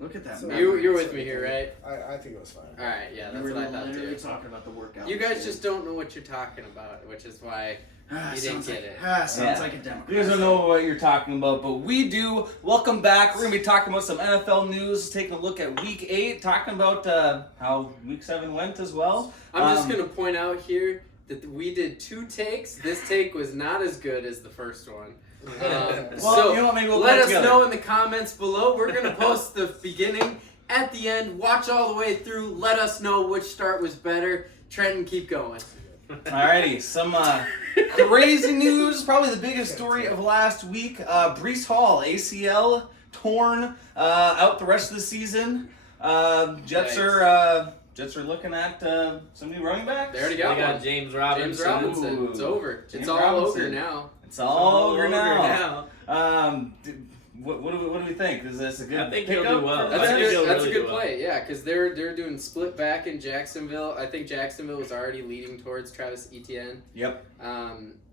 Look at that. So You're with me here, right? I think it was fine. All right, yeah, that's We're what I thought literally too. talking about the workout. You guys just don't know what you're talking about, which is why you didn't get it. Sounds like a Democrat. You guys don't know what you're talking about, but we do. Welcome back. We're going to be talking about some NFL news, taking a look at Week 8, talking about how Week 7 went as well. I'm just going to point out here that we did 2 takes. This take was not as good as the first one. Well, So you know what, maybe we'll let put it us together. know in the comments below. We're going to post the beginning at the end. Watch all the way through. Let us know which start was better. Trenton, keep going. Alrighty, some crazy news. Probably the biggest story of last week. Breece Hall, ACL torn, out the rest of the season. Jets are looking at some new running backs. They already got They got one. James Robinson. James Robinson. Ooh. It's over. James It's all Robinson. over now. It's all over now. now. What do we think? Is this a good I think he'll pickup do well. for the That's a I think Jets? he'll good, that's really a good do well. play, yeah, because they're doing split back in Jacksonville. I think Jacksonville was already leading towards Travis Etienne. Yep.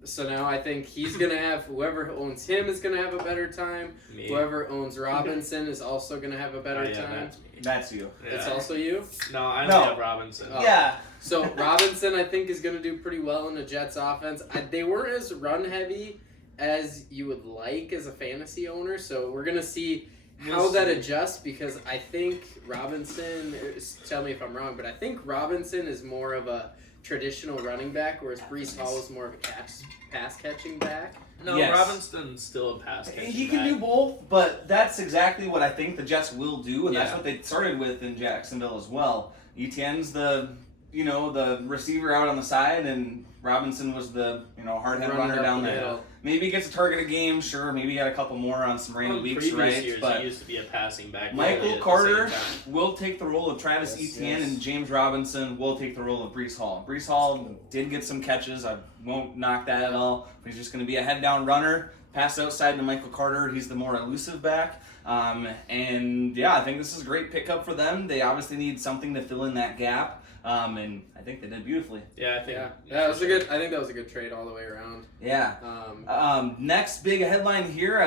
So now I think he's gonna have whoever owns him is gonna have a better time. Me. Whoever owns Robinson is also gonna have a better Oh, yeah, time. that's me. That's you. Yeah. It's also you. No, I No. only have Robinson. Oh. Yeah. So Robinson, I think, is gonna do pretty well in the Jets' offense. They weren't as run heavy as you would like as a fantasy owner. So we're gonna see how We'll that see. adjusts because I think Robinson. Tell me if I'm wrong, but I think Robinson is more of a traditional running back, whereas Breece Hall is more of a pass catching back. No, Yes. Robinson's still a pass catcher. He can do both, but that's exactly what I think the Jets will do, and that's Yeah. what they started with in Jacksonville as well. Etienne's the receiver out on the side, and Robinson was the hard-head Runner runner up down the there. middle. Maybe he gets a target a game, sure. Maybe he got a couple more on some random weeks, previous right? years, But he used to be a passing back. Michael really at the Carter same time. will take the role of Travis Yes, Etienne, yes. and James Robinson will take the role of Breece Hall. Breece Hall did get some catches. I won't knock that at all. But he's just going to be a head-down runner. Pass outside to Michael Carter. He's the more elusive back. And yeah, I think this is a great pickup for them. They obviously need something to fill in that gap. And I think they did beautifully. Yeah, I think. Yeah, that was a good. I think that was a good trade all the way around. Yeah. Next big headline here.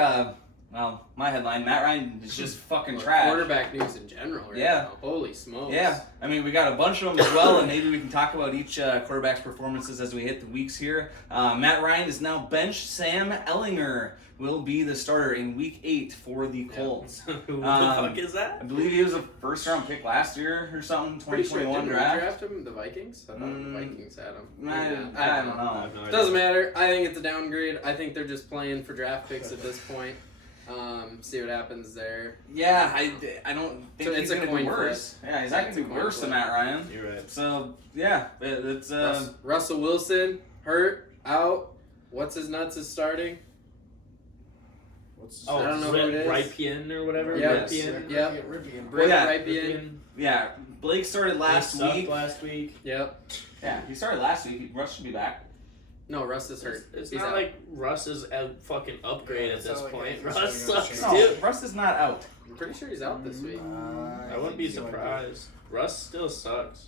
My headline: Matt Ryan is just fucking Well, trash. Quarterback news in general, right Yeah. now. Holy smokes. Yeah, I mean, we got a bunch of them as well, and maybe we can talk about each quarterback's performances as we hit the weeks here. Matt Ryan is now benched. Sam Ellinger will be the starter in Week 8 for the Colts. Who the fuck is I that? believe he was a first-round pick last year or something, Pretty sure 2021 didn't we draft. draft him the Vikings? I thought the Vikings had him. I don't I have know. no idea. Doesn't matter. I think it's a downgrade. I think they're just playing for draft picks at this point. See what happens there. Yeah, I don't think So he's it's a going to coin be worse. Yeah, he's not going It's to a be coin worse than flip. Matt Ryan. You're right. So, yeah, it's... Russell Wilson, hurt, out. What's his nuts is starting. Oh, I don't know who it is. Ripien or whatever. Yeah. Ripien. Yep. Ripien. Brady yeah. Ripien. Yeah, Blake started last He sucked week. last week. Yep. Yeah, he started last week. Russ should be back. No, Russ is hurt. It's He's not out. like Russ is a fucking upgrade Yeah, at it's this not like point. he's Russ gonna sucks change. No, too. Russ is not out. I'm pretty sure he's out this week. I wouldn't be surprised. Russ still sucks.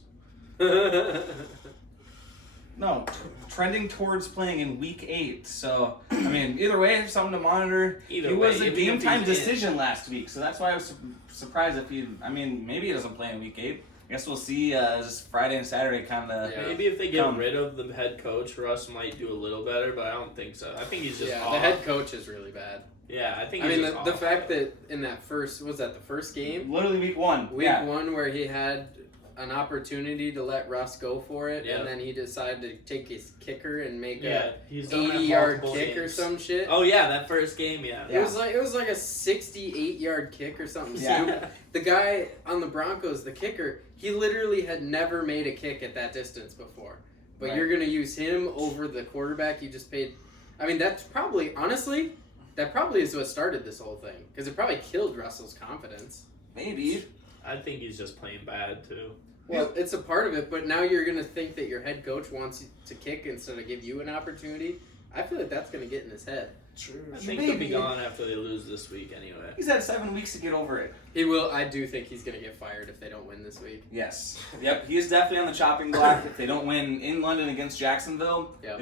No, trending towards playing in Week 8. So, I mean, either way, something to monitor. Either he was way, a even game if time he's in. decision last week, so that's why I was surprised if he. I mean, maybe he doesn't play in Week 8. I guess we'll see. Just Friday and Saturday, kind of. Yeah. Maybe if they get Come. rid of the head coach, Russ might do a little better, but I don't think so. I think he's just Yeah, off. the head coach is really bad. Yeah, I think I he's mean, just the off. fact that in that first, was that the first game? Literally Week 1. Week yeah. 1 where he had an opportunity to let Russ go for it, Yeah. and then he decided to take his kicker and make Yeah, a he's done that 80-yard multiple kick or games. some shit. Oh yeah, that first game, yeah. It was like a 68-yard kick or something Yeah. stupid. The guy on the Broncos, the kicker, he literally had never made a kick at that distance before. But Right. you're going to use him over the quarterback you just paid. I mean, that's probably, honestly, that probably is what started this whole thing. Because it probably killed Russell's confidence. Maybe. I think he's just playing bad too. Well, it's a part of it, but now you're going to think that your head coach wants you to kick instead of give you an opportunity. I feel like that's going to get in his head. True. I think he'll be gone after they lose this week anyway. He's had 7 weeks to get over it. He will. I do think he's going to get fired if they don't win this week. Yes. Yep. He is definitely on the chopping block. If they don't win in London against Jacksonville, Yep.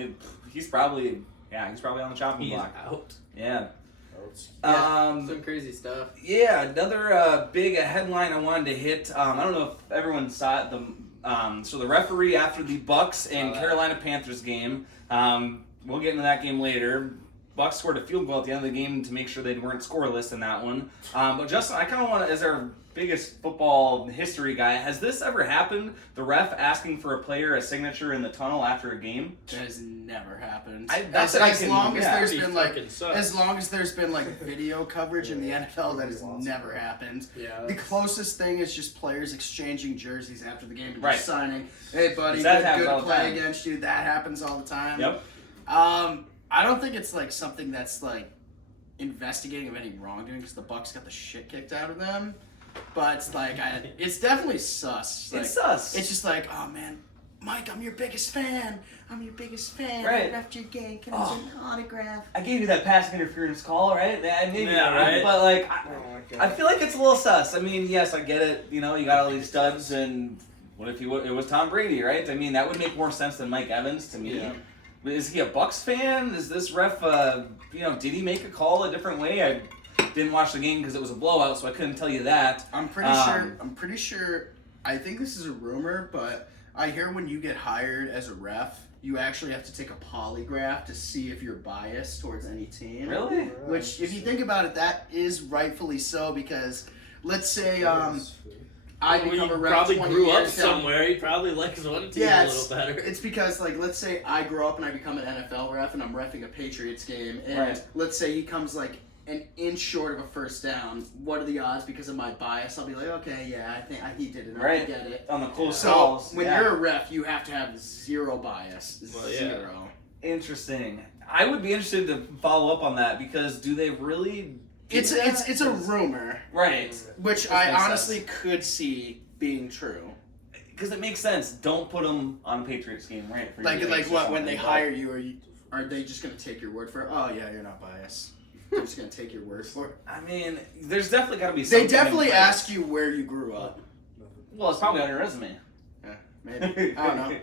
he's probably on the chopping He's block. out. Yeah. Some crazy stuff. Yeah, another big headline I wanted to hit. I don't know if everyone saw it. So the referee after the Bucks and Carolina Panthers game. We'll get into that game later. Bucks scored a field goal at the end of the game to make sure they weren't scoreless in that one. But Justin, I kind of want to, as our biggest football history guy, has this ever happened? The ref asking for a player a signature in the tunnel after a game? That has never happened. As long as there's been like video coverage in the NFL, that has never happened. Yeah. The closest thing is just players exchanging jerseys after the game and Right. just signing, "Hey buddy, That good happens all to the play time. against you." That happens all the time. Yep. I don't think it's like something that's like investigating of any wrongdoing because the Bucks got the shit kicked out of them. But it's like it's definitely sus. Like, It's sus. It's just like, oh man, Mike, I'm your biggest fan. Right. I refed your game. Can I get an autograph? I gave you that pass interference call, right? Right. But like, I feel like it's a little sus. I mean, yes, I get it. You know, you got all these studs, and what if it was Tom Brady, right? I mean, that would make more sense than Mike Evans to me. Yeah. But is he a Bucks fan? Is this ref, did he make a call a different way? I didn't watch the game because it was a blowout, so I couldn't tell you that. I'm pretty sure. I think this is a rumor, but I hear when you get hired as a ref, you actually have to take a polygraph to see if you're biased towards any team. Really? Which, if you think about it, that is rightfully so because, let's say, I become a ref. Probably 20 grew up years down- somewhere. He probably likes one team a little better. It's because, like, let's say I grow up and I become an NFL ref and I'm reffing a Patriots game, and Right. let's say he comes like an inch short of a first down. What are the odds? Because of my bias, I'll be like, okay, yeah, I think he did it. I get it. On the close So calls. when you're a ref, you have to have zero bias. Well, yeah. Zero. Interesting. I would be interested to follow up on that because do they really? It's a rumor, Right. which This I makes honestly could see being true. Because it makes sense. Don't put them on a Patriots game, right? For Like your what picks or when something, they but- hire you, are they just gonna take your word for it? Oh yeah, you're not biased. They're just gonna take your word for it. I mean, there's definitely got to be something. They definitely in place. ask you where you grew up. Well, it's probably on your resume. Yeah, maybe. I don't know.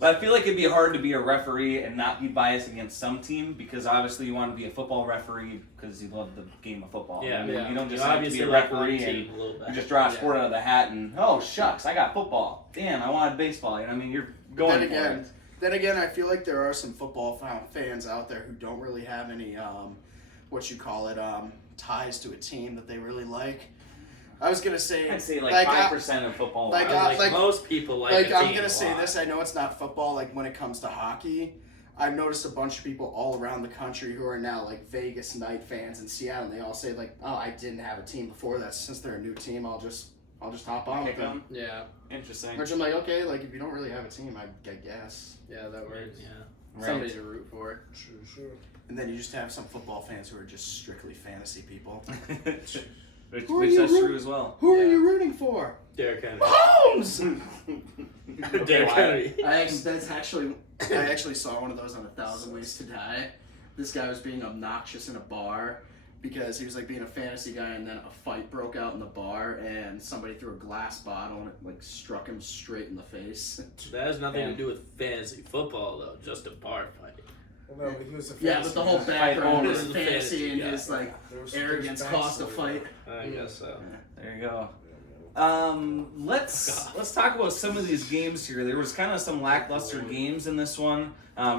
But I feel like it'd be hard to be a referee and not be biased against some team because obviously you want to be a football referee because you love the game of football. Yeah, I mean, yeah. you don't just You have to obviously be a like one referee team and a little bit. you just draw a sport out of the hat and oh shucks, I got football. Damn, I wanted baseball. You know, what I mean, you're going for it. Then again, I feel like there are some football fans out there who don't really have any, ties to a team that they really like. I was gonna say, I'd say like 5% of football. like, Like most people like a I'm team gonna a say lot. this. I know it's not football. Like when it comes to hockey, I've noticed a bunch of people all around the country who are now like Vegas Knight fans in Seattle. And they all say like, "Oh, I didn't have a team before that. Since they're a new team, I'll just hop on with them." Yeah. Interesting. Which I'm like, okay, like if you don't really have a team, I guess. Yeah, that works. Yeah. Right. Somebody to root for. Sure. And then you just have some football fans who are just strictly fantasy people. which Who are you that's root- true as well. Who are Yeah. you rooting for? Derrick Henry. Mahomes! Derrick Henry. I actually saw one of those on 1,000 Ways to Die. This guy was being obnoxious in a bar because he was like being a fantasy guy, and then a fight broke out in the bar, and somebody threw a glass bottle and it like struck him straight in the face. That has nothing Damn. to do with fantasy football though, just a bar fight. Well, no, but he was a Yeah, but the whole fantasy background owner. is fantasy and Yeah. his like guy. There's arrogance cost a fight. I guess so. There you go. Let's talk about some of these games here. There was kind of some lackluster games in this one.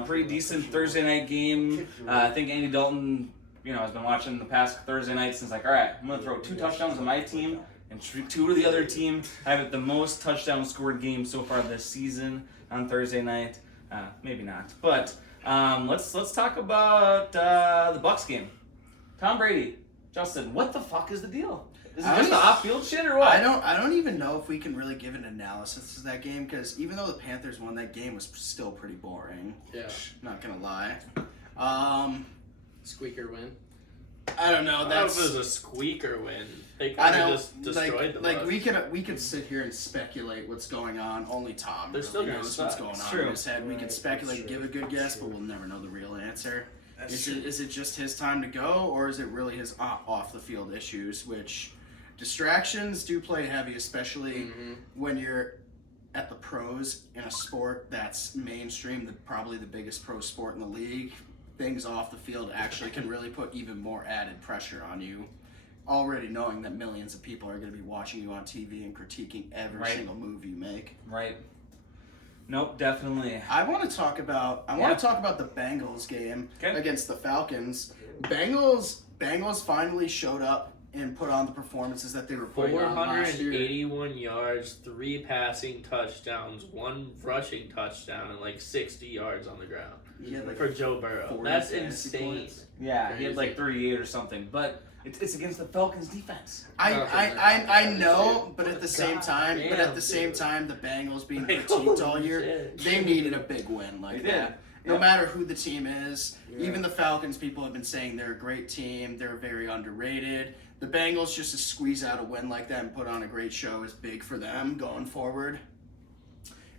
Pretty decent Thursday night game. I think Andy Dalton, has been watching the past Thursday nights and is like, all right, I'm gonna throw 2 touchdowns on my team and 2 to the other team. I have the most touchdowns scored game so far this season on Thursday night. Maybe not, but let's talk about the Bucks game. Tom Brady, Justin, what the fuck is the deal? Is it I just the don't- off-field shit or what? I don't even know if we can really give an analysis of that game because even though the Panthers won, that game was still pretty boring. Yeah. Not gonna lie. Squeaker win. I don't know. I don't know if it was a squeaker win. They I kind know. of just destroyed the Like Bucks. we could sit here and speculate what's going on. Only Tom They're really still gonna knows suck. what's going It's on true. in his head. We can Right, speculate, that's give a true. good guess, but True. we'll never know the real answer. That's Is it just his time to go, or is it really his off the field issues? Which distractions do play heavy, especially when you're at the pros in a sport that's mainstream, probably the biggest pro sport in the league. things off the field actually can really put even more added pressure on you. Already knowing that millions of people are going to be watching you on TV and critiquing every single move you make. Right. Nope, definitely. I want to talk about the Bengals game against the Falcons. Bengals finally showed up and put on the performances that they were putting on last year. 481 yards, 3 passing touchdowns, 1 rushing touchdown, and like 60 yards on the ground for Joe Burrow. That's insane. Points. Yeah, he had like 38 or something, but it's against the Falcons defense. I know, but at the same time, the Bengals being critiqued all year, they needed a big win like that. No matter who the team is, even the Falcons people have been saying they're a great team, they're very underrated. The Bengals, just to squeeze out a win like that and put on a great show is big for them going forward.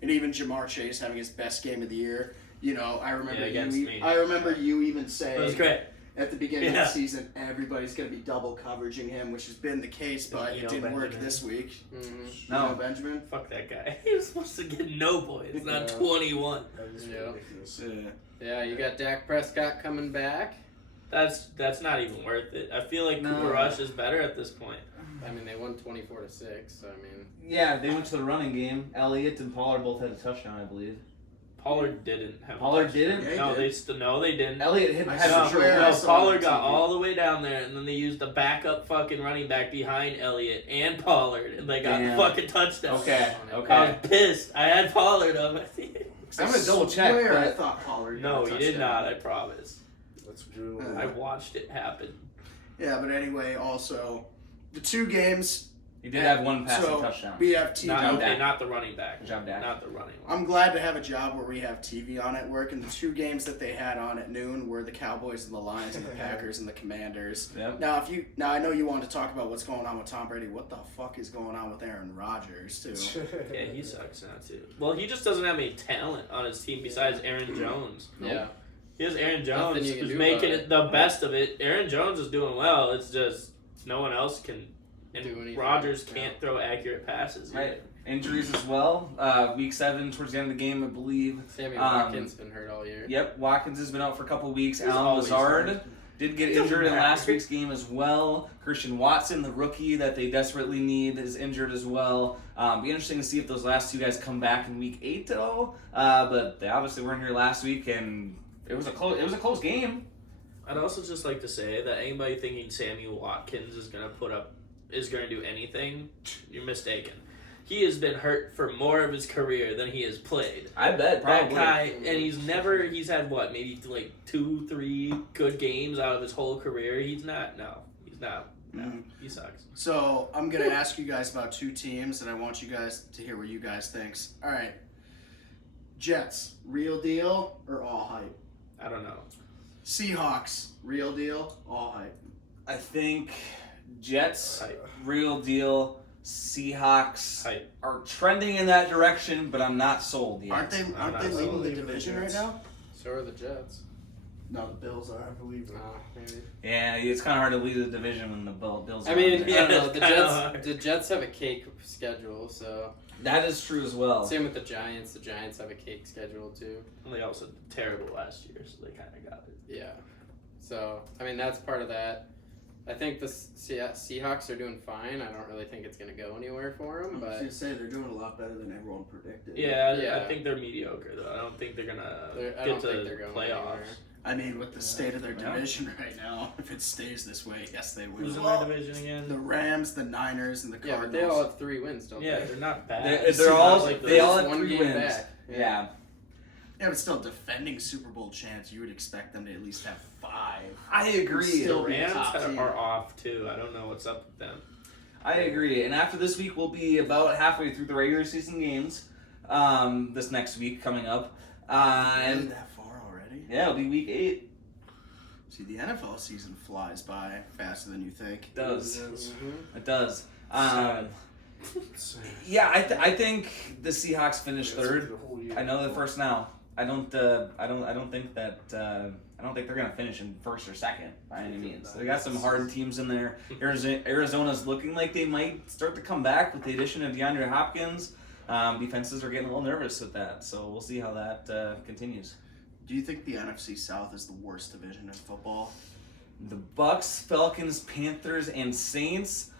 And even Jamar Chase having his best game of the year. You know, I remember you even saying it was great. At the beginning of the season, everybody's going to be double coveraging him, which has been the case, but it didn't work this week. Mm-hmm. No, Benjamin? Fuck that guy. He was supposed to get no points, not 21. Yeah, you got Dak Prescott coming back. That's not even worth it. I feel like Cooper Rush is better at this point. I mean, they won 24-6, so I mean... Yeah, they went to the running game. Elliott and Pollard both had a touchdown, I believe. Pollard didn't have. Pollard didn't? Yeah, they didn't. Elliott hit Pollard got all the way down there, and then they used the backup fucking running back behind Elliott and Pollard, and they got the fucking touchdown. Okay. I was pissed. I had Pollard up. I'm gonna double check. But I thought Pollard. No, he did not. I promise. That's true. I watched it happen. Yeah, but anyway, also the 2 games. He did have 1 passing touchdown. We have TV. Not the running back. Not the running one. I'm glad to have a job where we have TV on at work, and the 2 games that they had on at noon were the Cowboys and the Lions and the Packers and the Commanders. Yep. Now I know you want to talk about what's going on with Tom Brady. What the fuck is going on with Aaron Rodgers too? Yeah, he sucks now too. Well, he just doesn't have any talent on his team besides Aaron Jones. Yeah. He has Aaron Jones who's making it the best of it. Aaron Jones is doing well. It's just no one else can. And Rodgers can't throw accurate passes. Right. Injuries as well. Week 7, towards the end of the game, I believe. Sammy Watkins been hurt all year. Yep, Watkins has been out for a couple of weeks. Alan Lazard did get injured in last week's game as well. Christian Watson, the rookie that they desperately need, is injured as well. Be interesting to see if those last 2 guys come back in week 8 though. But they obviously weren't here last week, and it was a close game. I'd also just like to say that anybody thinking Sammy Watkins is going to do anything, you're mistaken. He has been hurt for more of his career than he has played. I bet, probably. That guy, and he's had what, maybe like 2-3 good games out of his whole career. He's not. No, he sucks. So I'm gonna ask you guys about 2 teams, and I want you guys to hear what you guys think. All right, Jets, real deal or all hype? I don't know. Seahawks, real deal, all hype? I think Jets, real deal. Seahawks are trending in that direction, but I'm not sold yet. Aren't they leading the division right now? So are the Jets. No, the Bills are. I believe it. Maybe. Yeah, it's kind of hard to lead the division when the Bills are I mean, on there. I don't know. The Jets have a cake schedule, so... That is true as well. Same with the Giants. The Giants have a cake schedule, too. And they also did terrible last year, so they kind of got it. Yeah. So, I mean, that's part of that. I think the Seahawks are doing fine. I don't really think it's going to go anywhere for them. But I was going to say, they're doing a lot better than everyone predicted. Yeah, I think they're mediocre, though. I don't think they're going to get to the playoffs. Anywhere. I mean, with the state of their division right now, if it stays this way, yes, they will. Who's in their division again? The Rams, the Niners, and the Cardinals. Yeah, but they all have 3 wins, don't they? Yeah, they're not bad. They all like have one 3 game wins. back. Yeah. Yeah, but still, defending Super Bowl champs, you would expect them to at least have 5. I agree. Still The be a Rams top team. are off, too. I don't know what's up with them. I agree. And after this week, we'll be about halfway through the regular season games. This next week coming up. And that far already? Yeah, it'll be week 8. See, the NFL season flies by faster than you think. It does. Mm-hmm. It does. Yeah, I think the Seahawks finish 3rd. I know they're first now. I don't think they're gonna finish in 1st or 2nd by any means. They got some hard teams in there. Arizona's looking like they might start to come back with the addition of DeAndre Hopkins. Defenses are getting a little nervous with that, so we'll see how that continues. Do you think the NFC South is the worst division in football? The Bucks, Falcons, Panthers, and Saints,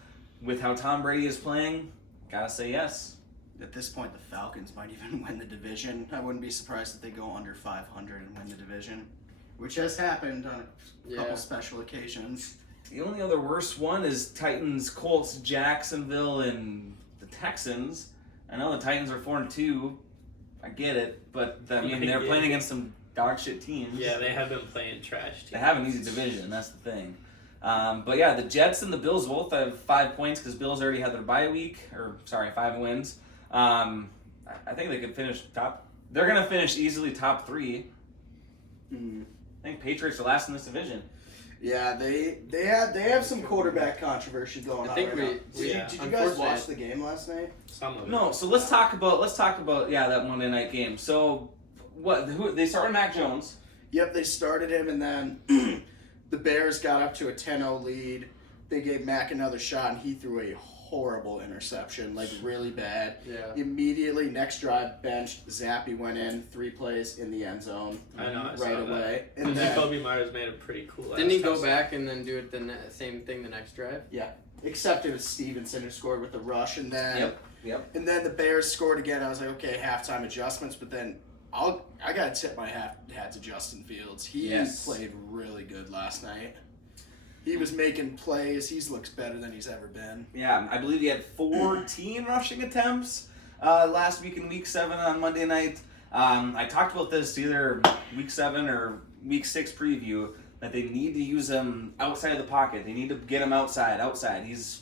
with how Tom Brady is playing, gotta say yes. At this point, the Falcons might even win the division. I wouldn't be surprised if they go under 500 and win the division, which has happened on a couple special occasions. The only other worst one is Titans, Colts, Jacksonville, and the Texans. I know the Titans are 4-2. I get it, but I mean they're playing against some dog shit teams. Yeah, they have been playing trash teams. They have an easy division. That's the thing. But yeah, the Jets and the Bills both have 5 points because Bills already had their bye week, 5 wins. I think they could finish top. They're gonna finish easily top 3. I think Patriots are last in this division. Yeah, they have some quarterback controversy going on. Did you guys watch the game last night? Some of it. No, so let's talk about that Monday night game. So they started Mac Jones. Yep, they started him, and then the Bears got up to a 10-0 lead. They gave Mac another shot, and he threw a horrible interception, like really bad. Yeah. Immediately, next drive, benched. Zappy went in, 3 plays in the end zone. I know, I right saw away. that. And then, Kobe Myers made a pretty cool. Didn't he go back and then do it same thing the next drive? yeah, except it was Stevenson who scored with the rush, and then Yep. and then the Bears scored again. I was like, okay, halftime adjustments, but then I gotta tip my hat to Justin Fields. He played really good last night. He was making plays. He looks better than he's ever been. Yeah, I believe he had 14 rushing attempts last week in Week 7 on Monday night. I talked about this either Week 7 or Week 6 preview that they need to use him outside of the pocket. They need to get him outside. He's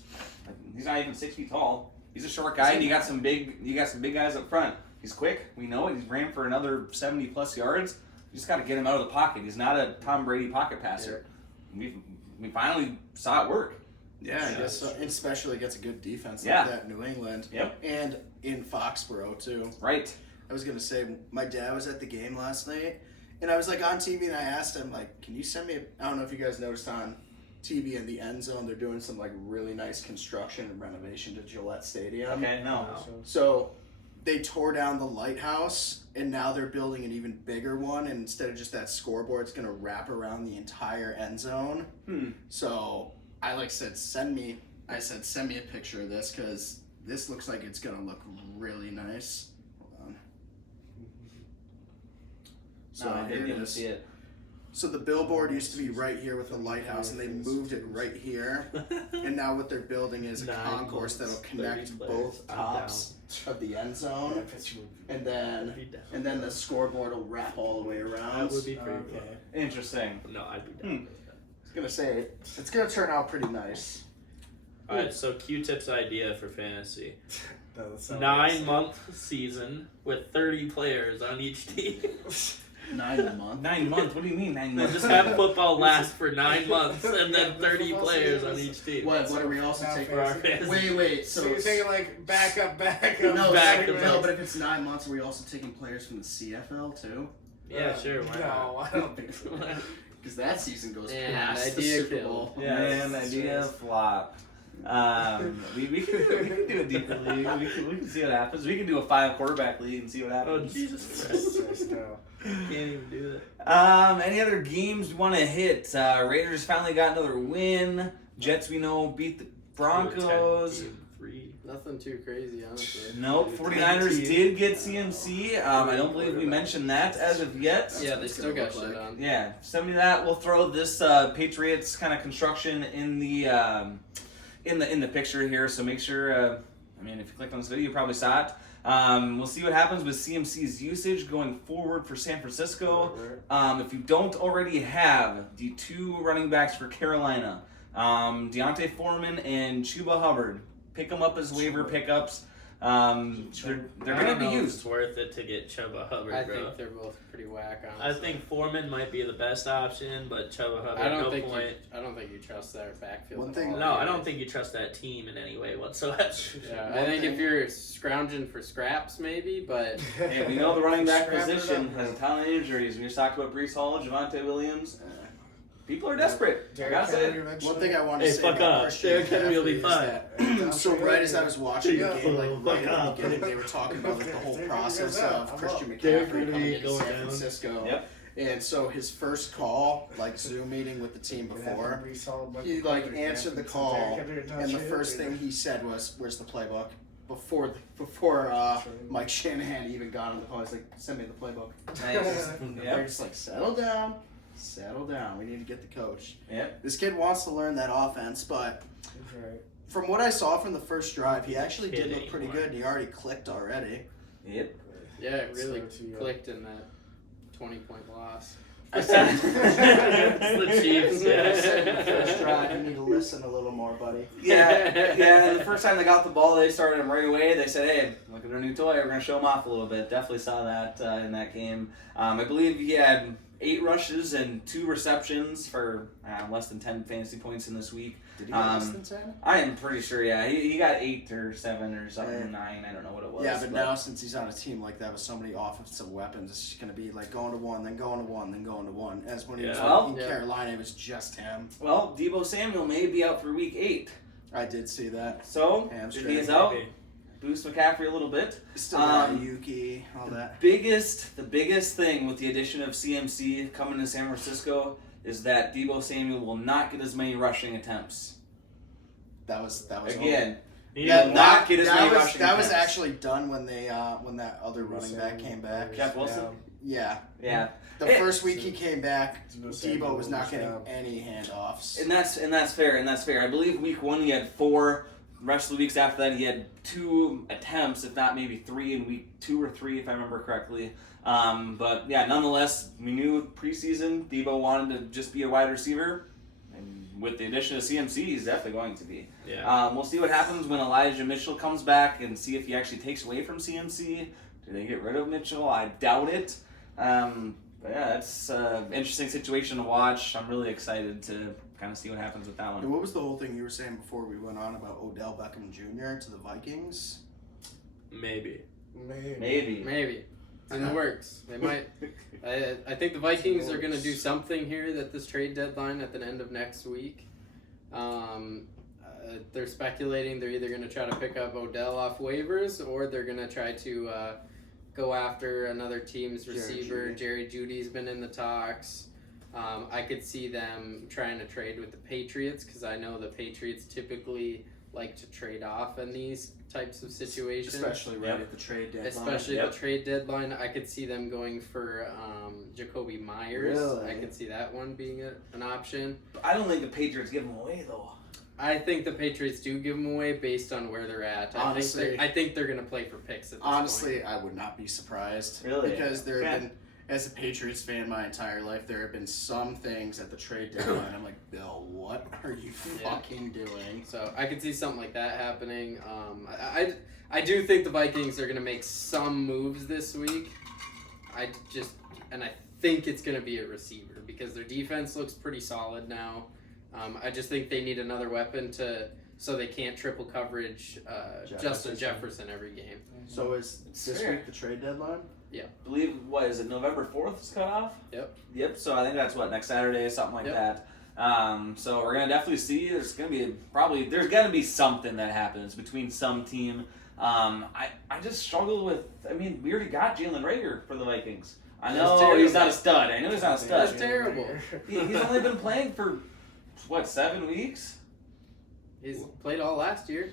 not even 6 feet tall. He's a short guy, and you got some big guys up front. He's quick. We know it. He's ran for another 70+ yards. You just got to get him out of the pocket. He's not a Tom Brady pocket passer. We finally saw it work. Yeah, I guess so. Especially against a good defense like that in New England. Yep. And in Foxborough, too. Right. I was going to say, my dad was at the game last night, and I was like on TV, and I asked him, like, can you send me I don't know if you guys noticed on TV in the end zone, they're doing some, like, really nice construction and renovation to Gillette Stadium. Okay, no. So they tore down the lighthouse, and now they're building an even bigger one, and instead of just that scoreboard, it's going to wrap around the entire end zone. So I said, send me a picture of this, because this looks like it's going to look really nice. Hold on. So I didn't even see it. So the billboard used to be right here with the lighthouse, and they moved it right here. And now what they're building is a concourse that'll connect both tops of the end zone, and then the scoreboard will wrap all the way around. That would be pretty cool. Interesting. No, I'd be down with that. I was gonna say it's gonna turn out pretty nice. Alright, so Q-Tip's idea for fantasy. 9-month season with 30 players on each team. 9 a month. 9 months? What do you mean 9 months? Just have football last for 9 months and then 30 players on each team. What are we also taking? For our fantasy. Wait. So you're taking like backup. No, back to no, but if it's 9 months, are we also taking players from the CFL too? Yeah, sure. Why not? No, I don't think so. Because that season goes Yeah, past the idea Super killed. Bowl. Yeah. Man, idea flop. We can do a deeper league. We can see what happens. We can do a 5 quarterback league and see what Oh, happens. Jesus Christ. Can't even do that. Any other games we want to hit? Raiders finally got another win. Jets, we know, beat the Broncos. 10-3. Nothing too crazy, honestly. Nope. 49ers did get CMC. I don't believe we mentioned that as of yet. Yeah, they still got shit on. Yeah, send me that. We'll throw this Patriots kind of construction in the picture here. So make sure. If you clicked on this video, you probably saw it. We'll see what happens with CMC's usage going forward for San Francisco. If you don't already have the 2 running backs for Carolina, Deontay Foreman and Chuba Hubbard, pick them up as waiver pickups. They're going to be used. It's worth it to get Chuba Hubbard, I bro. think they're both pretty whack, I honestly. think Foreman might be the best option, but Chuba Hubbard, I don't think you trust their backfield. One at thing- all No, I anyways. don't think you trust that team in any way whatsoever. Yeah, I think if you're scrounging for scraps, maybe, but Hey, we know the running back Scrap it position up. has a ton of injuries. We just talked about Breece Hall, Javonte Williams. People are desperate. I gotta say it. One thing I wanted to Hey, say fuck about up. Christian Derrick Henry will be McCaffrey is that so right as I was watching the game, like Fuck right at the off. beginning, they were talking about like, the whole process of Christian Derrick McCaffrey coming Henry into going San down. Francisco. Yep. And so his first call, like Zoom meeting with the team before, he like answered the call, and the first thing he said was, "Where's the playbook?" Before Mike Shanahan even got on the call, he's like, "Send me the playbook." Nice. They're just like, settle down. We need to get the coach. Yep. This kid wants to learn that offense, but from what I saw from the first drive, he actually did look pretty good, and he already clicked already. Yep. Yeah, it really clicked in that 20-point loss. It's the Chiefs. The first drive, you need to listen a little more, buddy. Yeah. The first time they got the ball, they started him right away. They said, "Hey, look at our new toy. We're going to show him off a little bit." Definitely saw that in that game. I believe he had 8 rushes and 2 receptions for less than 10 fantasy points in this week. Did he get less than 10? I am pretty sure, yeah. He got 8 or 7 or something, 9. I don't know what it was. Yeah, but now since he's on a team like that with so many offensive weapons, it's just going to be like going to one, then going to one, then going to one. As when he was in Carolina, it was just him. Well, Deebo Samuel may be out for week 8. I did see that. So, if he's out, boost McCaffrey a little bit. Still got Yuki, all that. The biggest thing with the addition of CMC coming to San Francisco is that Deebo Samuel will not get as many rushing attempts. That was again. Yeah, not get as many rushing That attempts. was actually done when they when that other running back came back. Jeff Wilson. Yeah. The first week he came back, Deebo was not getting any handoffs. And that's fair. I believe week 1 he had 4. The rest of the weeks after that he had 2 attempts, if not maybe 3 in week 2 or 3, if I remember correctly. But yeah, nonetheless, we knew preseason Deebo wanted to just be a wide receiver. And with the addition of CMC, he's definitely going to be. Yeah. We'll see what happens when Elijah Mitchell comes back and see if he actually takes away from CMC. Do they get rid of Mitchell? I doubt it. But yeah, it's an interesting situation to watch. I'm really excited to kind of see what happens with that one. And what was the whole thing you were saying before we went on about Odell Beckham Jr. to the Vikings? Maybe. It's in the works. They might. I think the Vikings are going to do something here at this trade deadline at the end of next week. They're speculating they're either going to try to pick up Odell off waivers or they're going to try to go after another team's receiver. Jerry Jeudy's been in the talks. I could see them trying to trade with the Patriots because I know the Patriots typically like to trade off in these types of situations. Especially right at the trade deadline. Especially the trade deadline. I could see them going for Jacoby Myers. Really? I could see that one being an option. I don't think the Patriots give him away though. I think the Patriots do give them away based on where they're at. Honestly, I think they're going to play for picks at this Honestly, point. I would not be surprised. Really? Because there have been, as a Patriots fan my entire life, there have been some things at the trade deadline. I'm like, Bill, what are you fucking doing? So I could see something like that happening. I do think the Vikings are going to make some moves this week. I think it's going to be a receiver because their defense looks pretty solid now. I just think they need another weapon so they can't triple coverage Justin Jefferson every game. So is this week the trade deadline? Yeah. I believe, what is it, November 4th is cut off? Yep, so I think that's next Saturday, something like that. So we're going to definitely see, there's going to be something that happens between some team. I just struggle with, we already got Jalen Reagor for the Vikings. I know he's not a stud. That's terrible. He's only been playing for, 7 weeks? He's played all last year.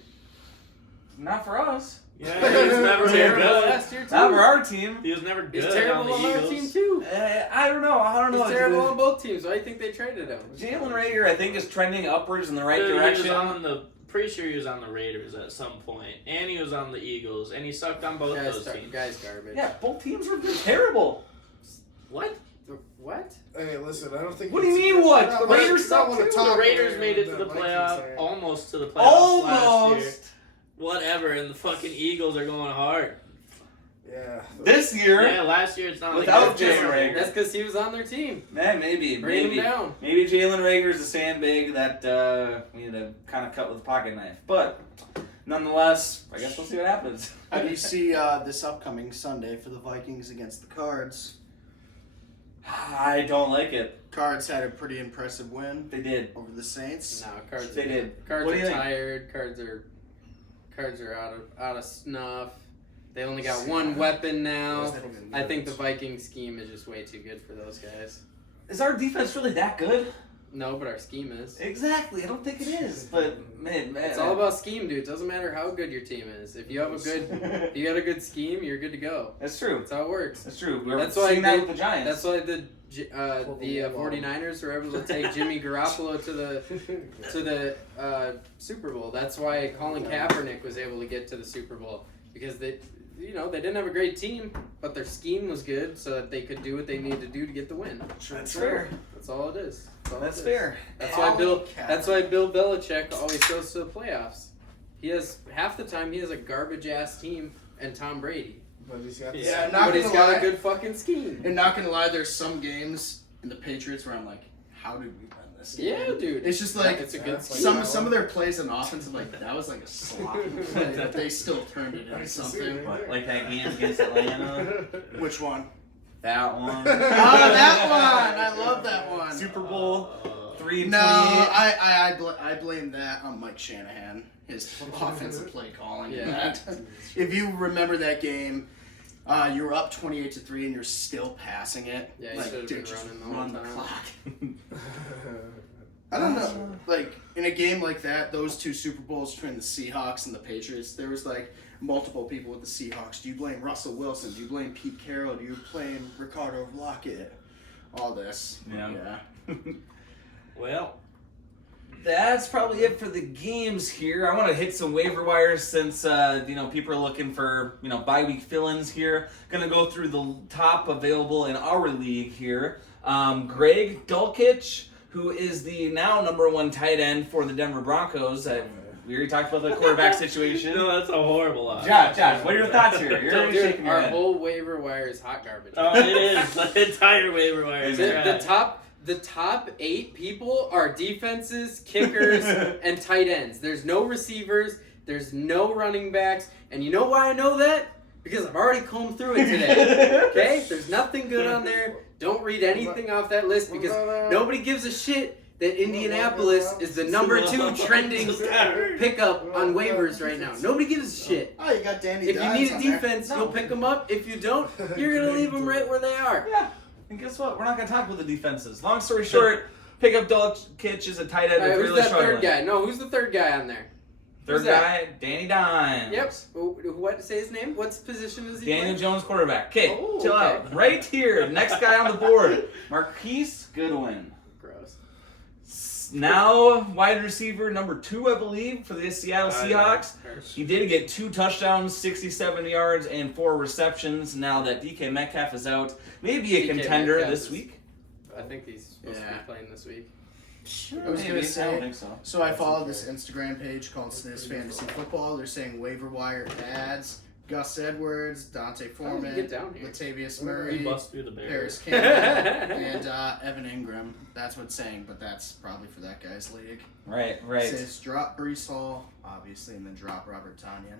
Not for us. Yeah, he was never terrible good. last year too. Not for our team. He was never good He's terrible on the on our Eagles. team too. I don't know. He's terrible on both teams. Why do you think they traded him? Jalen Reagor, I think, is trending upwards in the right direction. He was pretty sure he was on the Raiders at some point, and he was on the Eagles, and he sucked on both those teams. Guy's garbage. Yeah, both teams were terrible. What? What? Hey, listen, I don't think. What do you mean, what? The Raiders suck too. The Raiders made it to the playoff, almost to the playoffs last year. Whatever, and the fucking Eagles are going hard. Yeah. This year. Yeah, last year it's not without like Jalen Reagor. That's because he was on their team. Maybe. Bring him down. Maybe Jalen Rager's a sandbag that we need to kind of cut with a pocket knife. But nonetheless, I guess we'll see what happens. How do you see this upcoming Sunday for the Vikings against the Cards? I don't like it. Cards had a pretty impressive win. They did. Over the Saints. No, Cards. They did. Cards What do are you think? tired. Cards are out of snuff. They only got one weapon now. That's fucking I think the nuts. Vikings scheme is just way too good for those guys. Is our defense really that good? No, but our scheme is. Exactly. I don't think it is. But man, It's all about scheme, dude. It doesn't matter how good your team is. If you have if you got a good scheme, you're good to go. That's true. That's how it works. That's true. We're That's why seeing that they- with the Giants. That's why the 49ers were able to take Jimmy Garoppolo to the Super Bowl. That's why Colin Kaepernick was able to get to the Super Bowl because they didn't have a great team, but their scheme was good, so that they could do what they needed to do to get the win. That's fair. That's all it is. That's fair. That's why Bill Belichick always goes to the playoffs. He has half the time he has a garbage ass team and Tom Brady, But he's got Yeah, the- not but he's gonna got lie. a good fucking scheme. And not gonna lie, there's some games in the Patriots where I'm like, how did we win this game? Yeah, dude. It's just like It's a good That's like- scheme. some of their plays on offense, I'm like, that was like a sloppy play, but they still turned it into Nice to see something. it. What, like that game against Atlanta? Which one? That one. Oh, that one! I love that one. Super Bowl 3 No, I blame that on Mike Shanahan, his offensive play calling. Yeah. That. If you remember that game, you were up 28-3 and you're still passing it. Yeah, you like, should've dude, been just running the whole run the time. clock. I don't know. Like in a game like that, those two Super Bowls between the Seahawks and the Patriots, there was like multiple people with the Seahawks. Do you blame Russell Wilson? Do you blame Pete Carroll? Do you blame Ricardo Lockett? All this. Yeah. Well, That's probably it for the games here. I want to hit some waiver wires since people are looking for bye week fill-ins here. Gonna go through the top available in our league here. Greg Dulcich, who is the now #1 tight end for the Denver Broncos. We already talked about the quarterback situation. no, that's a horrible option. Josh, what are your thoughts here? You're already shaking Dude, your our head. whole waiver wire is hot garbage. Oh, it is. The entire waiver wire is The top 8 people are defenses, kickers, and tight ends. There's no receivers. There's no running backs. And you know why I know that? Because I've already combed through it today. Okay? There's nothing good on there. Don't read anything off that list because nobody gives a shit that Indianapolis is the #2 trending pickup on waivers right now. Nobody gives a shit. Oh, you got Danny If you Dimes need a on there. defense, you'll pick them up. If you don't, you're going to leave them right where they are. Yeah. And guess what? We're not going to talk about the defenses. Long story short, pick up Dulcich as a tight end. All right, if you're who's really that third struggling. guy? No, who's the third guy on there? Third Who's that? guy, Danny Dimes. Yep. What? Say his name. What position is he Daniel playing? Jones, quarterback. Okay, Oh, chill okay. out. Right here, next guy on the board, Marquise Goodwin. Gross. Now wide receiver #2, I believe, for the Seattle Seahawks. He did get 2 touchdowns, 67 yards, and 4 receptions. Now that DK Metcalf is out, maybe a DK contender Metcalf this is- week. I think he's supposed to Yeah. be playing this week. I was Maybe. gonna I say. don't think so. So I followed this Instagram page called Sniz Fantasy Football. They're saying waiver wire ads. Gus Edwards, Dante How did Foreman, he get down here? Latavius He Murray, bust through the Paris barrier. Campbell, and Evan Ingram. That's what's saying, but that's probably for that guy's league. Right. It says drop Breece Hall, obviously, and then drop Robert Tonyan.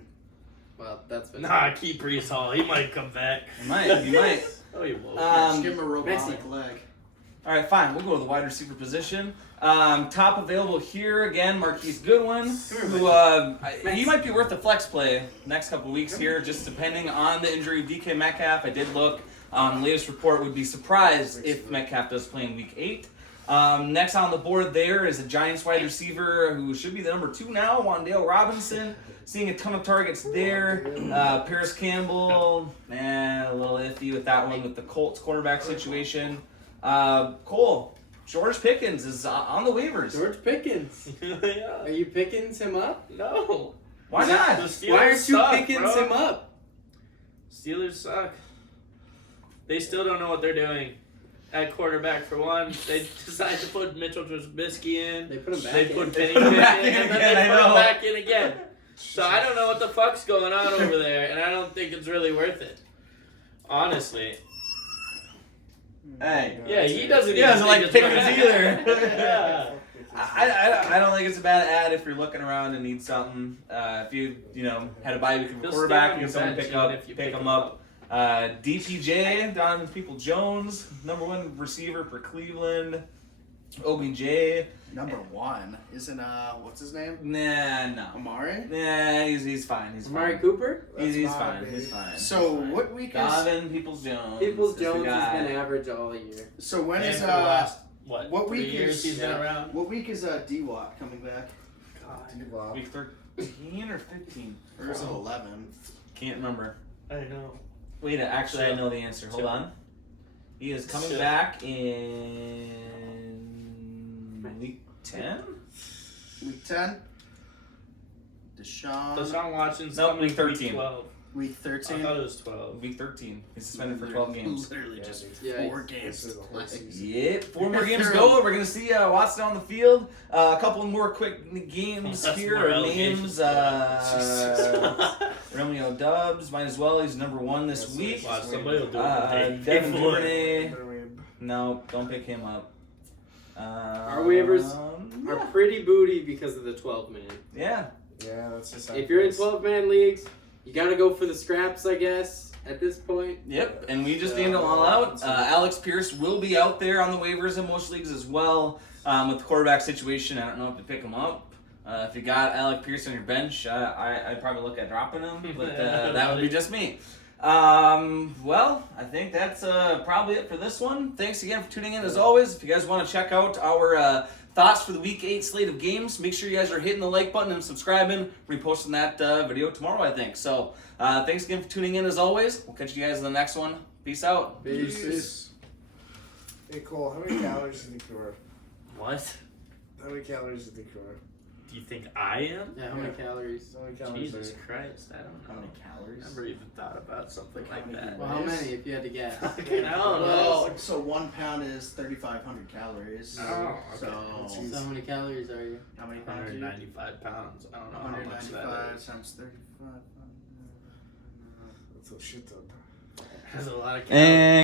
Well, that's been. Nah, keep Breece Hall. He might come back. You might. Oh, he won't. Just give him a robotic Messi. leg. All right, fine. We'll go to the wide receiver position. Top available here again, Marquise Goodwin, who he might be worth a flex play next couple weeks here, just depending on the injury of DK Metcalf. I did look. Latest report would be surprised if Metcalf does play in Week 8. Next on the board there is a Giants wide receiver who should be the #2 now, Wan'Dale Robinson. Seeing a ton of targets there. Paris Campbell, a little iffy with that one with the Colts quarterback situation. Cole, George Pickens is on the waivers. George Pickens. yeah. Are you Pickens him up? No. Why The not? Steelers Why aren't you suck, Pickens bro. him up? Steelers suck. They still don't know what they're doing. At quarterback, for one, they decided to put Mitchell Trubisky in. They put him back. They in. put Pennington in, Back in and then again, I they put him know. back in again. So I don't know what the fuck's going on over there, and I don't think it's really worth it. Honestly. Hey. Yeah, he doesn't He doesn't even like think it's Pickens bad. either. Yeah. I don't think it's a bad ad if you're looking around and need something. If you had a bye week of a He'll quarterback, stay you on can someone your pick bench up, even if you pick pick him him up. DPJ, Donovan People-Jones, #1 receiver for Cleveland. OBJ. Number 1 isn't what's his name? No. Amari. Nah, he's fine. He's Amari fine. Cooper? He's fine. He's fine. So what week is? Donovan Peoples-Jones. Peoples-Jones has been average all year. So when And is for the last, what 3 week years he's been around? What week is D-Watt coming back? D-Wop. Week 13 or 15? Or is it 11? Can't remember. I know. Wait, actually, I know the answer. Hold on. He is coming back in week 10? Week 10? Deshaun Watson's No, coming week 13. 12. Week I 13? thought it was 12. Week 13. He's suspended for 12 games. Literally Yeah, just dude. 4 Yikes. games to play. Yep, 4 more games to go. We're going to see Watson on the field. A couple more quick games That's here. more Or names. allegations. Romeo Dubs. Might as well. He's number 1 this week. Watch, somebody will do it. Devin Hey, Duvernay. No, don't pick him up. Our waivers are pretty booty because of the 12-man. Yeah. Yeah, that's just how If it you're in goes. 12-man leagues, you got to go for the scraps, I guess, at this point. Yep, and we just named them all out. Alex Pierce will be out there on the waivers in most leagues as well. With the quarterback situation, I don't know if to pick him up. If you got Alex Pierce on your bench, I'd probably look at dropping him, but that would be just me. Well, I think that's probably it for this one. Thanks again for tuning in as always. If you guys want to check out our thoughts for the Week 8 slate of games, make sure you guys are hitting the like button and subscribing. We're posting that video tomorrow, I think. So thanks again for tuning in as always. We'll catch you guys in the next one. Peace out. Peace. Hey, Cole, how many calories do you think you are? What? How many calories do you think you are? Do you think I am? Yeah, how many calories? How many calories Jesus are you? Christ, I don't know. How many calories? I've never even thought about something Like, like how many that. Well, how many if you had to guess? Fucking hell, Well, so 1 pound is 3,500 calories. Oh, okay. So So how many calories are you? how many pounds are you? 195 pounds. I don't know how much that 195 is. times 35. That's a shit ton. That's a lot of calories. And